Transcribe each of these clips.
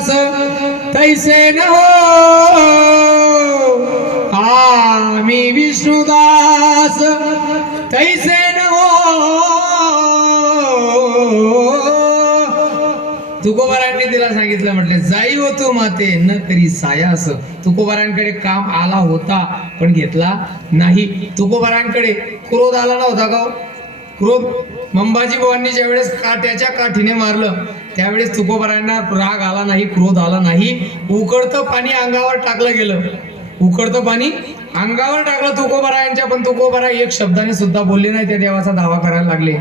विष्णुदास तैसे न हो, आम्ही विष्णुदास तैसे न हो. तुकोबारांनी तिला सांगितलं, म्हटलं जाई हो तू माते न करी सायास. तुकोबारांकडे काम आला होता पण घेतला नाही. तुकोबारांकडे क्रोध आला नव्हता का? क्रोध मंबाजी बुवांनी ज्यावेळेस काट्याच्या काठीने मारलं त्यावेळेस तुकोबारांना राग आला नाही, क्रोध आला नाही. उकडतं पाणी अंगावर टाकलं गेलं, उकडतं पाणी अंगावर टाकलं तुकोबारायांच्या, पण तुकोबारा एक शब्दाने सुद्धा बोलले नाही. त्या देवाचा दावा करायला लागले.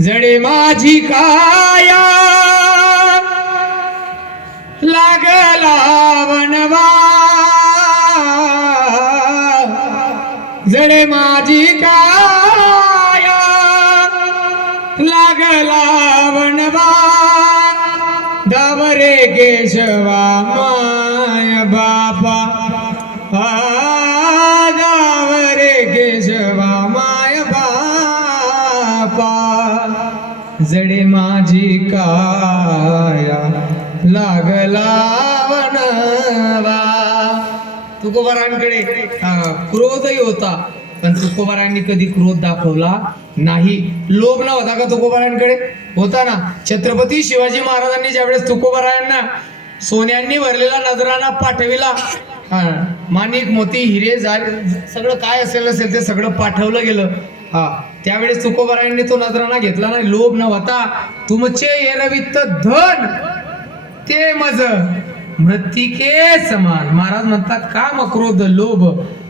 जडे माझी काया लागला वनवा, जडे माझी काया लागला वनवा, दावरे केशवा माय बापा, दावरे केशवा माय बापा, जडे माझी काया लागला वनवा. तुकोबारांकडे क्रोधही होता पण तुकोबारांनी कधी क्रोध दाखवला नाही. लोभ नव्हता का तुकोबारांकडे? होता ना. छत्रपती शिवाजी महाराजांनी ज्यावेळेस तुकोबारायांना सोन्यांनी भरलेला नजराणा पाठविला, माणिक मोती हिरे सगळं काय असेल ते सगळं पाठवलं गेलं. त्यावेळेस तुकोबारायांनी तो नजराणा घेतला नाही. लोभ नव्हता. तुमचे एरवित्त धन ते मज मृत्तिके समान. महाराज म्हणतात काम क्रोध लोभ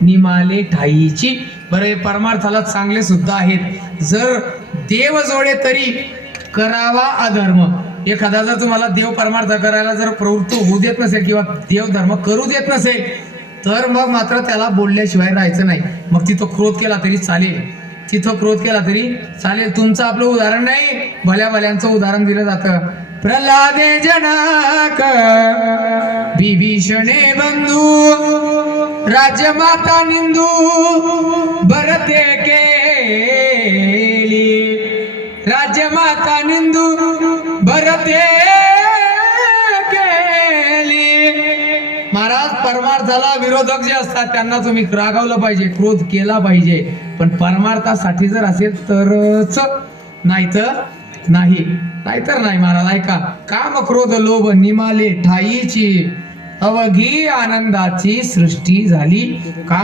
निमाले ठाईची. बरे परमार्थाला चांगले सुद्धा आहेत. जर देव जोडे तरी करावा अधर्म. एखादा जर तुम्हाला देव परमार्थ करायला जर प्रवृत्त होऊ देत नसेल किंवा देव धर्म करू देत नसेल तर मग मात्र त्याला बोलल्याशिवाय राहायचं नाही. मग तिथं क्रोध केला तरी चालेल, तिथं क्रोध केला तरी चालेल. तुमचं आपलं उदाहरण नाही, भल्या भल्यांचं उदाहरण दिलं जातं. प्रल्हादे जनक विभीषणे बंधू, राज्यमाता निंदू भरते केली, राज्यमाता निंदू भरते केली. महाराज परमार्थाला विरोधक जे असतात त्यांना तुम्ही रागावलं पाहिजे, क्रोध केला पाहिजे, पण परमार्थासाठी जर असेल तरच, नाहीतर नाही, नाहीतर नाही. महाराज ऐका, काम क्रोध लोभ निमाले ठाईची, अवघी आनंदाची सृष्टी झाली. काम